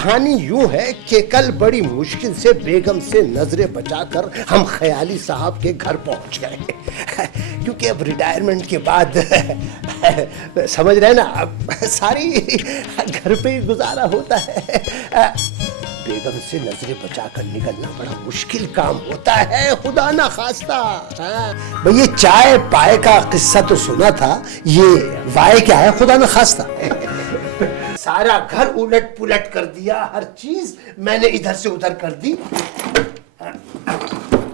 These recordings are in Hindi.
कहानी यूं है कि कल बड़ी मुश्किल से बेगम से नजरें बचाकर हम ख्याली साहब के घर पहुंच गए, क्योंकि अब रिटायरमेंट के बाद समझ रहे ना, अब सारी घर पे ही गुजारा होता है। बेगम से नजरें बचाकर निकलना बड़ा मुश्किल काम होता है, खुदा ना खास्ता। भाई ये चाय पाए का किस्सा तो सुना था, ये वाय क्या है खुदा ना खास्ता। सारा घर उलट पुलट कर दिया, हर चीज मैंने इधर से उधर कर दी,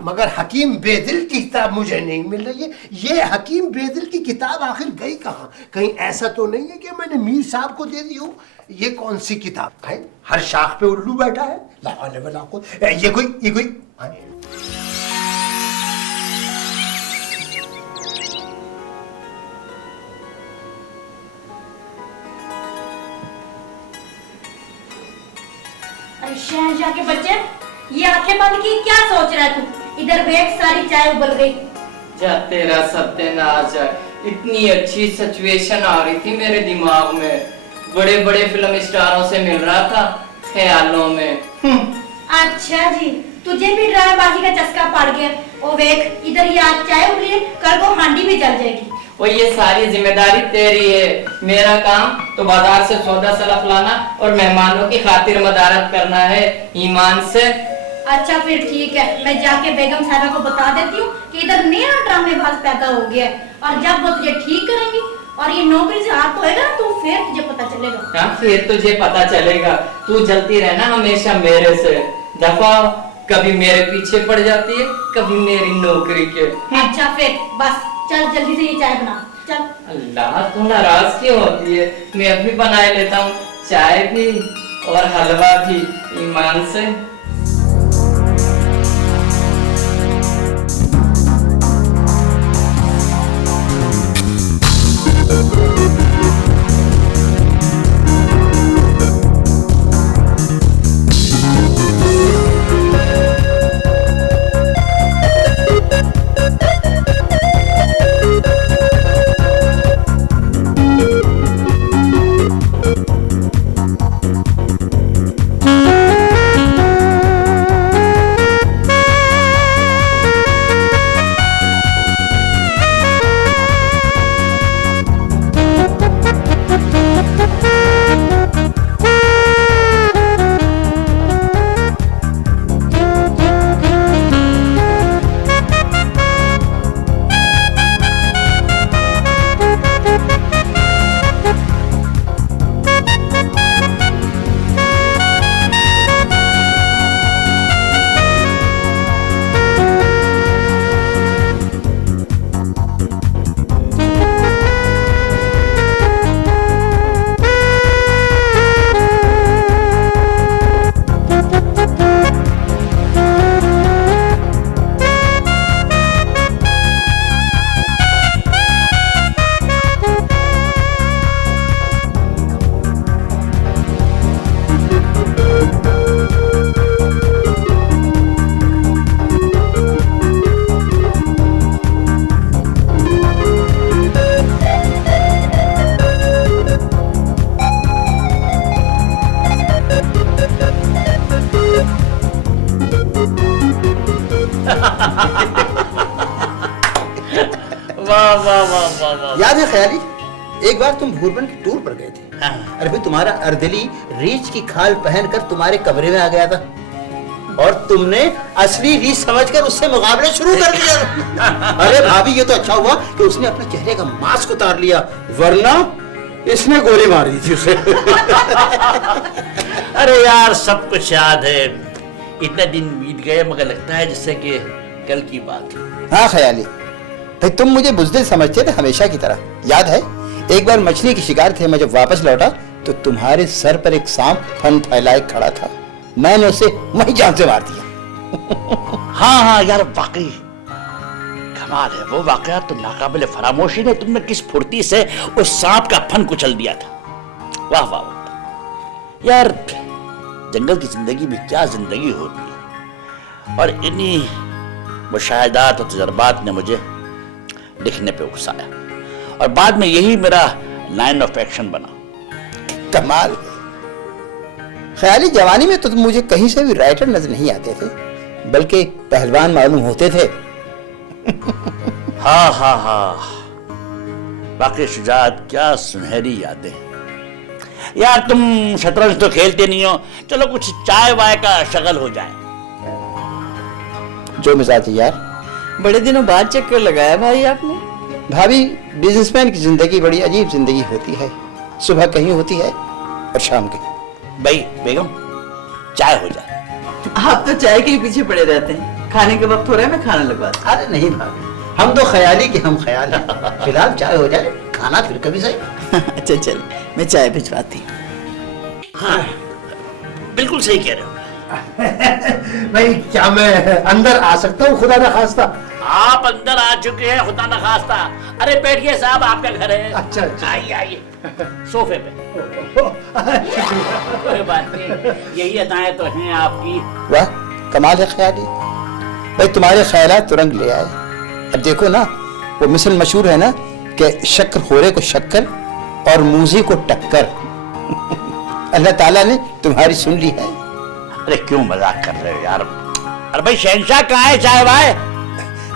मगर हकीम बेदिल की किताब मुझे नहीं मिल रही है। ये हकीम बेदिल की किताब आखिर गई कहाँ? कहीं ऐसा तो नहीं है कि मैंने मीर साहब को दे दी हो? ये कौन सी किताब है? हर शाख पे उल्लू बैठा है। ये कोई शहंशाह के बच्चे, ये आंखें बंद की क्या सोच रहा है तू? इधर देख, सारी चाय उबल गई। जा तेरा सत्यानाश है। इतनी अच्छी सिचुएशन आ रही थी मेरे दिमाग में, बड़े बड़े फिल्म स्टारों से मिल रहा था ख्यालों में। अच्छा जी, तुझे भी ड्रामेबाजी का चस्का पड़ गया। ओ देख, इधर ये आज चाय उबली है, कल को हांडी भी जल जाएगी। और ये सारी जिम्मेदारी तेरी है। मेरा काम तो बाजार से सौदा सलफ लाना और मेहमानों की खातिर मदारत करना है, ईमान से। अच्छा फिर ठीक है, मैं जाके बेगम साहबा को बता देती हूँ कि इधर नया ड्रामेबाज पैदा हो गया है, और जब वो तुझे ठीक करेंगी और ये नौकरी से हाथ धोएगा तो फिर तुझे पता चलेगा। हाँ, फिर तुझे पता चलेगा। तू जलती रहना हमेशा मेरे से। दफा कभी मेरे पीछे पड़ जाती है, कभी मेरी नौकरी के। अच्छा फिर बस चल, जल्दी से ये चाय बना, चल। अल्लाह, तू नाराज क्यों होती है? मैं अभी बना लेता हूँ, चाय भी और हलवा भी, ईमान से। याद है ख्याली, एक बार तुम भूरबन की टूर पर गए थे। हाँ। अरे भाई, तुम्हारा अर्दली रीछ की खाल पहनकर तुम्हारे कमरे में आ गया था और तुमने असली रीछ समझकर उससे मुकाबले शुरू कर दिया। अरे भाभी, ये तो अच्छा हुआ कि उसने अपने चेहरे का मास्क उतार लिया, वरना इसने गोली मार दी थी उसे। अरे यार, सब कुछ याद है। इतने दिन बीत गए, मगर लगता है जैसे कि कल की बात है। हाँ ख्याली भाई, तुम मुझे बुज़दिल समझते थे हमेशा की तरह। याद है एक बार मछली के शिकार थे, मैं जब वापस लौटा तो तुम्हारे सर पर एक सांप फन फैलाए खड़ा था, मैंने उसे वहीं जान से मार दिया। हाँ यार, वाकई कमाल है वो वाकया तो, नाकाबिले फरामोशी ने तुमने किस फुर्ती से उस सांप का फन कुचल दिया था। वाह वाह वाह यार, जंगल की जिंदगी भी क्या जिंदगी होती है। और इन्हीं मुशाहिदात और तजर्बात ने मुझे लिखने पे उकसाया और बाद में यही मेरा लाइन ऑफ एक्शन बना। कमाल। ख्याली जवानी में तो तुम मुझे कहीं से भी राइटर नजर नहीं आते थे, बल्कि पहलवान मालूम होते थे। हाँ हाँ हाँ, बाकी शुजात, क्या सुनहरी यादें। यार तुम शतरंज तो खेलते नहीं हो, चलो कुछ चाय वाय का शगल हो जाए। जो मिजाज है यार। बड़े दिनों बाद चक्कर लगाया भाई आपने। भाभी, बिजनेसमैन की जिंदगी बड़ी अजीब जिंदगी होती है। सुबह कहीं होती है और शाम की। भाई बेगम, चाय हो जाए। आप तो चाय के ही पीछे पड़े रहते हैं, खाने के वक्त हो रहा है मैं खाना लगवाता। अरे नहीं भाभी, हम तो ख्याली के हम ख्याल हैं। फिलहाल चाय हो जाए, खाना फिर कभी सही। अच्छा चल, मैं चाय भिजवाती हूँ। हाँ, बिल्कुल सही कह रहे हो। भाई क्या मैं अंदर आ सकता हूँ, खुदा न खास्ता? आप अंदर आ चुके हैं, खुदा न खास्ता। अरे बैठिए साहब, आपका घर है। अच्छा, अच्छा। आइए आइए, सोफे पे। कोई बात नहीं, यही अदाएं तो हैं आपकी। वाह, कमाल है ख्याली। भाई तुम्हारे ख्यालात तो रंग ले आए। अब देखो ना, वो मिसल मशहूर है ना कि शक्कर खोरे को शक्कर और मूजी को टक्कर। अल्लाह ताला ने तुम्हारी सुन ली है। अरे क्यों मजाक कर रहे हो यार? अरे भाई शहंशाह कहाँ है चाय वाय?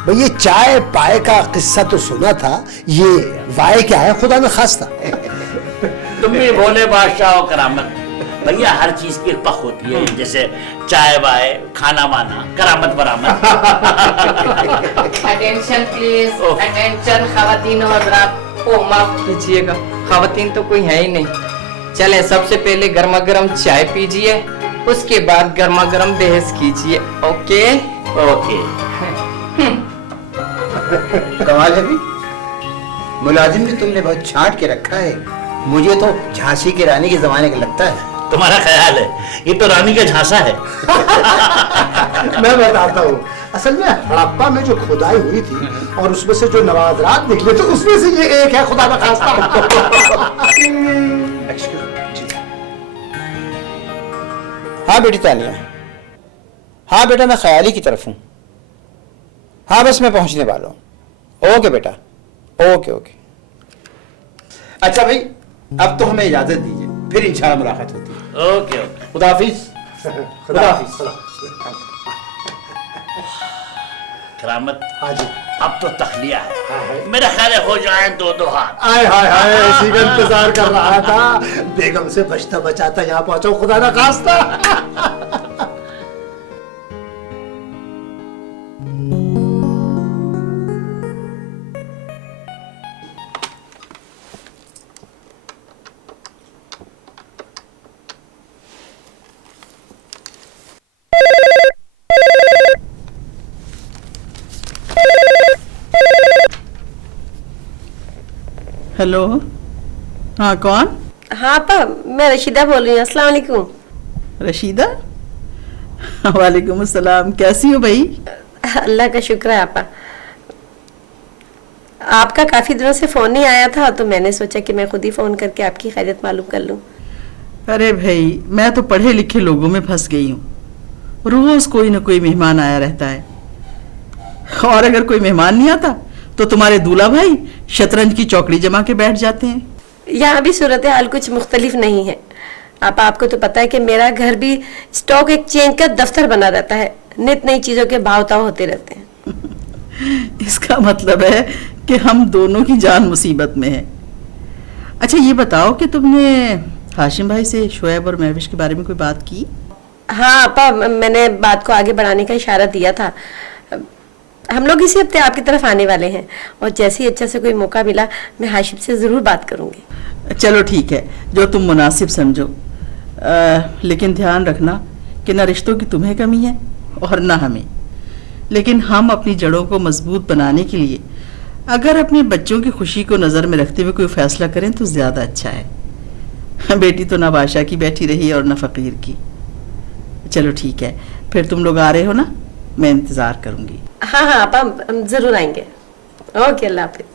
भाई ये चाय पाए का किस्सा तो सुना था, ये वाय क्या है खुदा न खास्ता? तुम भी भोले बादशाह हो करामत। भैया हर चीज की एक पख होती है, जैसे चाय वाय, खाना वाना, करामत बरामत। अटेंशन प्लीज, अटेंशन खवातीन और हज़रात। ओ माफ कीजिएगा, खवातीन तो कोई है ही नहीं। चले सबसे पहले गर्मा गर्म चाय पीजिए, उसके बाद गर्मा गर्म बहस कीजिए। Okay okay. कमाल है भी, मुलाजिम भी तुमने बहुत छांट के रखा है। मुझे तो झांसी की रानी के जमाने का लगता है। तुम्हारा ख्याल है, ये तो रानी का झांसा है। मैं बताता हूँ, असल में हड़प्पा में जो खुदाई हुई थी और उसमें से जो नवाजरात निकले थे, उसमें से ये एक है खुदा न खास्ता। हाँ बेटी तानिया, हाँ बेटा मैं ख्याली की तरफ हूँ। हाँ बस मैं पहुंचने वाला हूँ। ओके बेटा, ओके ओके। अच्छा भाई, अब तो हमें इजाजत दीजिए, फिर इंशाल्लाह मुलाकात होती है। Okay okay. खुदा हाफिज। खुदा हाफिज। करामत, हाँ जी। अब तो तखलिया हाँ है। है। मेरा ख्याल है हो जाए दो दो हाथ। आय हाय हाय, इसी का इंतजार कर रहा था। बेगम से बचता बचाता यहाँ पहुंचा, खुदा न खास्ता। हेलो, हाँ कौन? हाँ पा, मैं रशीदा बोल रही हूँ। अस्सलाम वालेकुम। रशीदा? वालेकुम अस्सलाम। कैसी हो भाई? अल्लाह का शुक्र है आपा। आपका काफी दिनों से फोन नहीं आया था, तो मैंने सोचा कि मैं खुद ही फोन करके आपकी खैरियत मालूम कर लूँ। अरे भाई, मैं तो पढ़े लिखे लोगों में फंस गई हूँ। रोज कोई ना कोई मेहमान आया रहता है, और अगर कोई मेहमान नहीं आता तो तुम्हारे दूल्हा भाई शतरंज की चौकड़ी जमा के बैठ जाते हैं। यहाँ भी सूरत हाल कुछ मुख्तलिफ नहीं है। आपको तो पता है कि मेरा घर भी स्टॉक एक्सचेंज का दफ्तर बना रहता है। नित नई चीजों के भाव ताव होते रहते हैं। इसका मतलब है कि हम दोनों की जान मुसीबत में है। अच्छा ये बताओ कि तुमने हाशिम भाई से शोएब और महविश के बारे में कोई बात की? हाँ आपा, मैंने बात को आगे बढ़ाने का इशारा दिया था। हम लोग इसी हफ्ते आपकी तरफ आने वाले हैं, और जैसे ही अच्छा से कोई मौका मिला मैं हाशिम से जरूर बात करूंगी। चलो ठीक है, जो तुम मुनासिब समझो। लेकिन ध्यान रखना कि ना रिश्तों की तुम्हें कमी है और ना हमें। लेकिन हम अपनी जड़ों को मजबूत बनाने के लिए अगर अपने बच्चों की खुशी को नज़र में रखते हुए कोई फैसला करें तो ज़्यादा अच्छा है। बेटी तो ना बादशाह की बैठी रही और ना फ़कीर की। चलो ठीक है, फिर तुम लोग आ रहे हो ना? मैं इंतज़ार करूँगी। हाँ हाँ आपा, हम जरूर आएंगे। Okay, Allah Hafiz.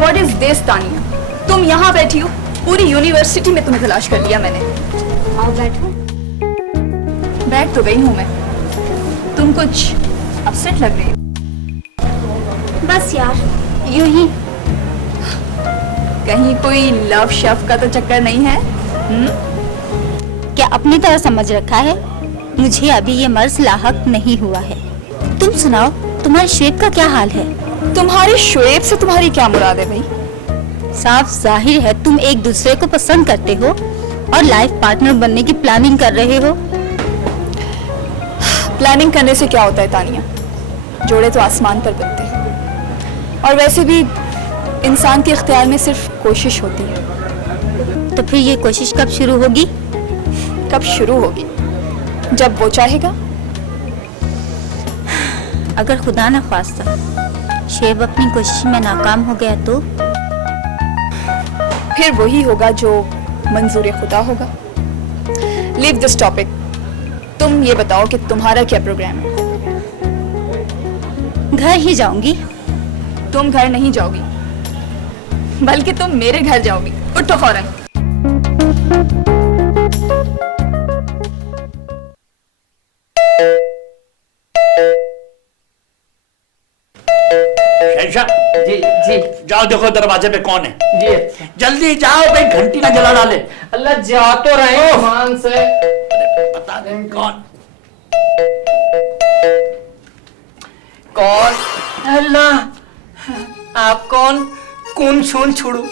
What is this, Tania? तुम यहाँ बैठी हो, पूरी यूनिवर्सिटी में तुम्हें तलाश कर लिया मैंने। आओ बैठो। बैठ तो गई हूँ मैं। तुम तुम कुछ अपसेट लग रही हो। बस यार यूं ही। कहीं कोई लव शव का तो चक्कर नहीं है? क्या अपनी तरह समझ रखा है? मुझे अभी ये मर्ज लाहक नहीं हुआ है। तुम सुनाओ, तुम्हारे शुएब का क्या हाल है? तुम्हारे शुएब से तुम्हारी क्या मुराद है भाई? साफ जाहिर है तुम एक दूसरे को पसंद करते हो और लाइफ पार्टनर बनने की प्लानिंग कर रहे हो। प्लानिंग करने से क्या होता है तानिया? जोड़े तो आसमान पर बनते हैं। और वैसे भी इंसान के इख्तियार में सिर्फ कोशिश होती है। तो फिर ये कोशिश कब शुरू होगी? कब शुरू होगी? जब वो चाहेगा। अगर खुदा न ख्वास्ता शुएब अपनी कोशिश में नाकाम हो गया तो? फिर वही होगा जो मंजूर खुदा होगा। Leave this topic. तुम ये बताओ कि तुम्हारा क्या प्रोग्राम है? घर ही जाऊंगी। तुम घर नहीं जाओगी, बल्कि तुम मेरे घर जाओगी। उठो फौरन। शहंशाह, जी जी जाओ देखो दरवाजे पे कौन है। जी अच्छा। जल्दी जाओ भाई, घंटी ना जला डाले। अल्लाह जा तो रहे ईमान से। बता दे कौन। कौन? अल्लाह आप कौन? कौन छोन छोड़ो,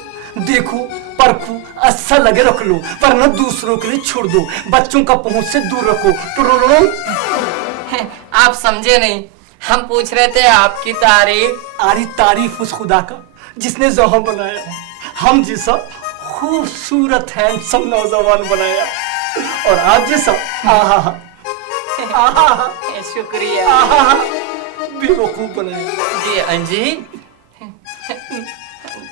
देखो परखो, अच्छा लगे रख लो, वरना दूसरों के लिए छोड़ दो। बच्चों का पहुंच से दूर रखो। आप समझे नहीं, हम पूछ रहे थे आपकी तारीफ। आरी तारीफ उस खुदा का जिसने जहां बनाया, हम जैसा खूबसूरत हैंडसम नौजवान बनाया, और आप जैसा शुक्रिया बेवकूफ बनाया। जी अंजी।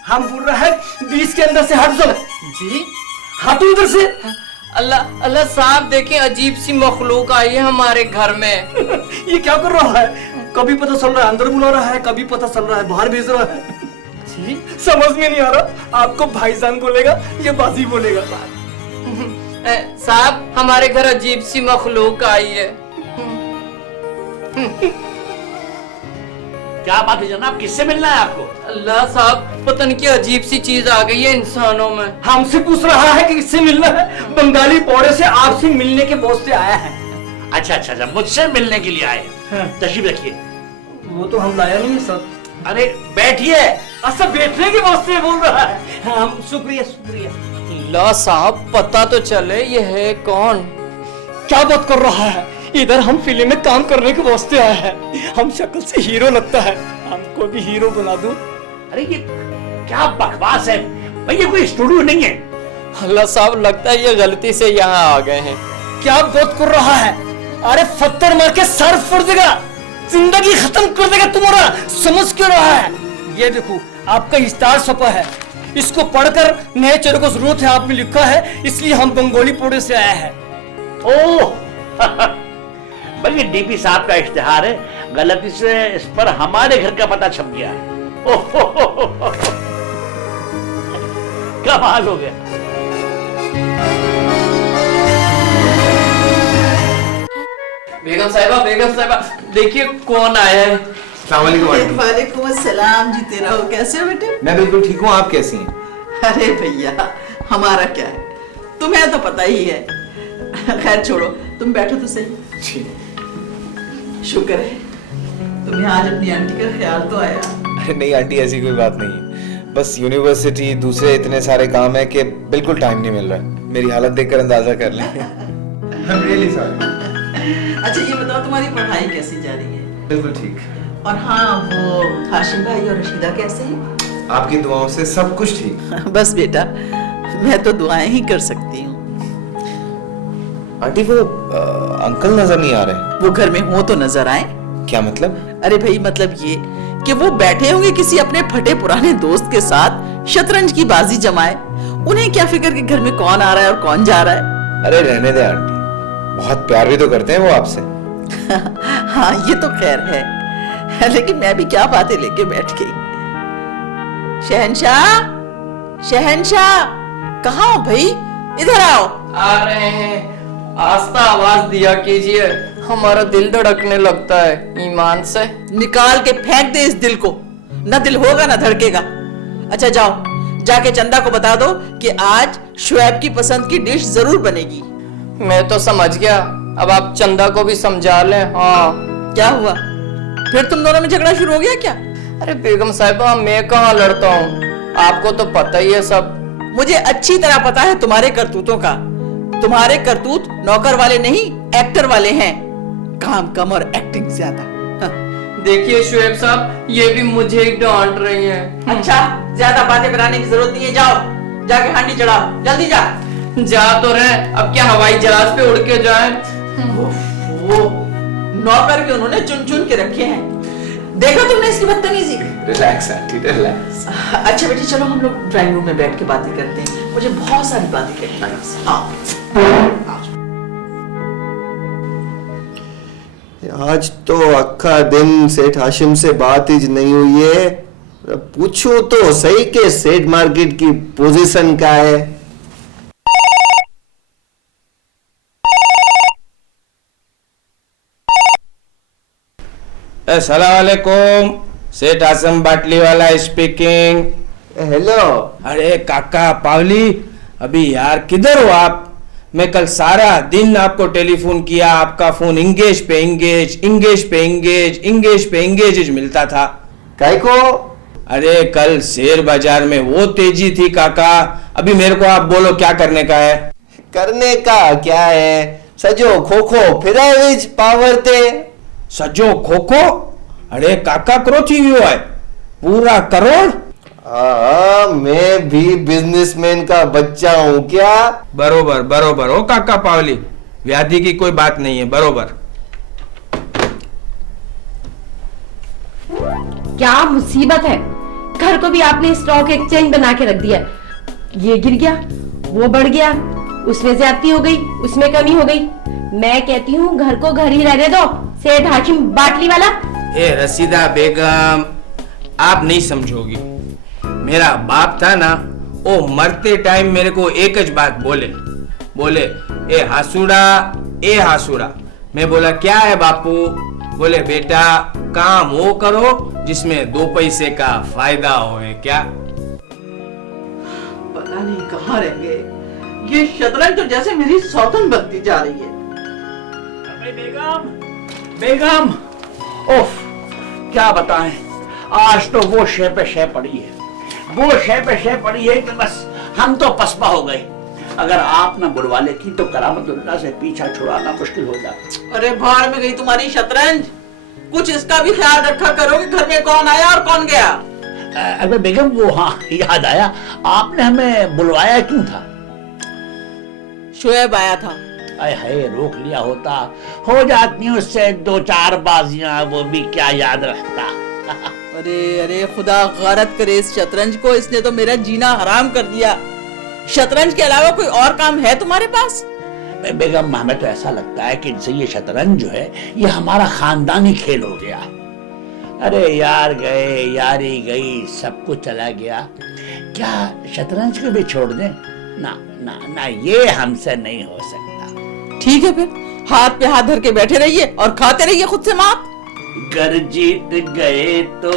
हम बोल रहे हैं 20 के अंदर से हट जाओ। जी हटो इधर से। अल्लाह अल्लाह साहब देखें, अजीब सी मखलूक आई है हमारे घर में। ये क्या कर रहा है? कभी पता चल रहा है अंदर बुला रहा है, कभी पता चल रहा है बाहर भेज रहा है। जी समझ में नहीं आ रहा, आपको भाईजान बोलेगा या बाजी बोलेगा? साहब हमारे घर अजीब सी मखलूक आई है। क्या बात है जनाब, किससे मिलना है आपको? अल्लाह साहब पता नहीं क्या अजीब सी चीज आ गई है इंसानों में। हमसे पूछ रहा है कि किससे मिलना है? बंगाली पौड़े से आपसे मिलने के बहुत से आया है। अच्छा अच्छा अच्छा, मुझसे मिलने के लिए आए। हाँ। तशरीफ रखिए। वो तो हम लाया नहीं है सर। अरे बैठिए। अच्छा बैठने के बहुत से बोल रहा है। हम शुक्रिया शुक्रिया। अल्लाह साहब पता तो चले ये है कौन? क्या बात कर रहा है? इधर हम फिल्म में काम करने के वास्ते आया है। हम शक्ल से हीरो लगता है, हमको भी हीरो बना दूं। अरे ये क्या बकवास है भाई, ये कोई स्टूडियो नहीं है। अल्लाह साहब लगता है ये गलती से यहाँ आ गए हैं। क्या बात कर रहा है? अरे पत्थर मार के सर फोड़ देगा, जिंदगी खत्म कर देगा तुम्हारा। समझ क्यों रहा है? ये देखो आपका स्टार छपा है, इसको पढ़कर नए चेहरे को जरूरत है आप में लिखा है, इसलिए हम बंगाली पौड़े से आए हैं। ओह भाई ये डीपी साहब का इश्तिहार है, गलती से इस पर हमारे घर का पता छप गया है। ओह कमाल हो गया। बेगम साहिबा देखिए कौन आया है। वालेकुम अस्सलाम। जीते रहो। कैसे हो बेटे? मैं बिल्कुल ठीक हूँ, आप कैसी हैं? अरे भैया हमारा क्या है, तुम्हें तो पता ही है। खैर छोड़ो, तुम बैठो तो सही। जी। शुक्र है तुम्हें आज अपनी आंटी का ख्याल तो आया। अरे नहीं आंटी, ऐसी कोई बात नहीं है, बस यूनिवर्सिटी दूसरे इतने सारे काम है कि बिल्कुल टाइम नहीं मिल रहा है। मेरी हालत देखकर अंदाजा कर लें। I'm really sorry। अच्छा ये बताओ तुम्हारी पढ़ाई कैसी जा रही है? बिल्कुल ठीक। और हाँ वो हाशिम भाई और रशीदा कैसे हैं? आपकी दुआओं से सब कुछ ठीक। बस बेटा मैं तो दुआएं ही कर सकती हूँ। आंटी वो अंकल नजर नहीं आ रहे। वो घर में हो तो नजर आए। क्या मतलब? अरे भाई मतलब ये कि वो बैठे होंगे किसी अपने फटे पुराने दोस्त के साथ शतरंज की बाजी जमाए। उन्हें क्या फिक्र कि घर में कौन आ रहा है और कौन जा रहा है। अरे रहने दे आंटी, बहुत प्यार भी तो करते हैं वो आपसे। हाँ ये तो खैर है, लेकिन मैं भी क्या बातें लेके बैठ गई। शहंशाह कहाँ हो भाई? इधर आओ। आ रहे हैं। आस्था आवाज दिया कीजिए, हमारा दिल धड़कने लगता है ईमान से। निकाल के फेंक दे इस दिल को, ना दिल होगा ना धड़केगा। अच्छा जाओ, जाके चंदा को बता दो कि आज शुएब की पसंद की डिश जरूर बनेगी। मैं तो समझ गया, अब आप चंदा को भी समझा लें। हाँ। क्या हुआ, फिर तुम दोनों में झगड़ा शुरू हो गया क्या? अरे बेगम साहिबा, मैं कहाँ लड़ता हूँ, आपको तो पता ही है सब। मुझे अच्छी तरह पता है तुम्हारे करतूतों का। तुम्हारे करतूत नौकर वाले नहीं, एक्टर वाले हैं। काम कम और एक्टिंग ज्यादा। हाँ। देखिए शुएब साहब, ये भी मुझे ही डांट रही हैं। अच्छा, ज्यादा बातें बनाने की जरूरत नहीं है, जाओ जाके हांडी चढ़ाओ, जल्दी जा। जा तो रहे, अब क्या हवाई जहाज पे उड़ के जाएं? वो नौकर भी उन्होंने चुन चुन के रखे हैं। देखा तुमने इसकी बदतमीजी? Relax aunty, relax. अच्छा बेटी, चलो हम लोग ड्राइंग रूम में बैठ के बातें करते हैं, मुझे बहुत सारी बातें करनी है। हाँ। आज तो अक्खा दिन सेठ हाशिम से बात ही नहीं हुई है। पूछो तो सही के सेठ मार्केट की पोजीशन क्या है। अस्सलाम वालेकुम, सेठ आसम बाटली वाला स्पीकिंग। हेलो। अरे काका पावली, अभी यार किधर हो आप? मैं कल सारा दिन आपको टेलीफोन किया, आपका फोन इंगेज पे इंगेज, इंगेज पे इंगेज, इंगेज पे इंगेज मिलता था। काय को? अरे कल शेयर बाजार में वो तेजी थी काका। अभी मेरे को आप बोलो क्या करने का है? करने का क्या है, सजो खोखो फिराविज पावर ते। सजो खोखो? अरे काका करो थी वो है पूरा करोड़। मैं भी बिजनेसमैन का बच्चा हूँ क्या? बरोबर बरोबर हो काका पावली, व्याधि की कोई बात नहीं है, बरोबर। क्या मुसीबत है, घर को भी आपने स्टॉक एक्सचेंज बना के रख दिया। ये गिर गया, वो बढ़ गया, उसमें ज्यादती हो गई, उसमें कमी हो गई। मैं कहती हूँ घर को घर ही रहने दो, सेठ हाशिम बाटली वाला। ए रसीदा बेगम, आप नहीं समझोगी। मेरा बाप था ना, वो मरते टाइम मेरे को एक ज बात बोले ए हासुड़ा। मैं बोला क्या है बापू? बोले बेटा काम वो करो जिसमें 2 पैसे का फायदा होए। क्या पता नहीं कहाँ रह गए, ये शतरंज तो जैसे मेरी सौतन बनती जा रही है। बेगम, ओफ क्या बताएं, आज तो वो शे पे शे पड़ी है, वो शे पे शे पड़ी है कि बस हम तो पसपा हो गए। अगर आप न बुलवा लेती तो करामतुल्लाह से पीछा छुड़ाना मुश्किल हो जाता। अरे भाड़ में गई तुम्हारी शतरंज, कुछ इसका भी ख्याल रखा करो कि घर में कौन आया और कौन गया। अरे बेगम वो, हाँ याद आया, आपने हमें बुलवाया क्यों था? शुएब आया था। अरे है, रोक लिया होता, हो जाती उससे 2-4 बाजियां, वो भी क्या याद रखता। अरे अरे खुदा गैरत करे इस शतरंज को, इसने तो मेरा जीना हराम कर दिया। शतरंज के अलावा कोई और काम है तुम्हारे पास? बेगम हमें तो ऐसा लगता है कि इनसे ये शतरंज जो है ये हमारा खानदानी खेल हो गया। अरे यार गए, यारी गई, सब कुछ चला गया, क्या शतरंज को भी छोड़ दें? ना ना ना, ये हमसे नहीं हो सकता। ठीक है फिर हाथ पे हाथ धर के बैठे रहिए और खाते रहिए खुद से मात। घर जीत गए तो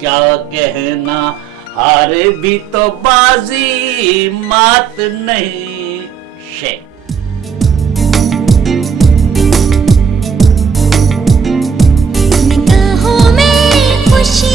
क्या कहना, हार भी तो बाजी, मात नहीं शे। निगाहों में खुशी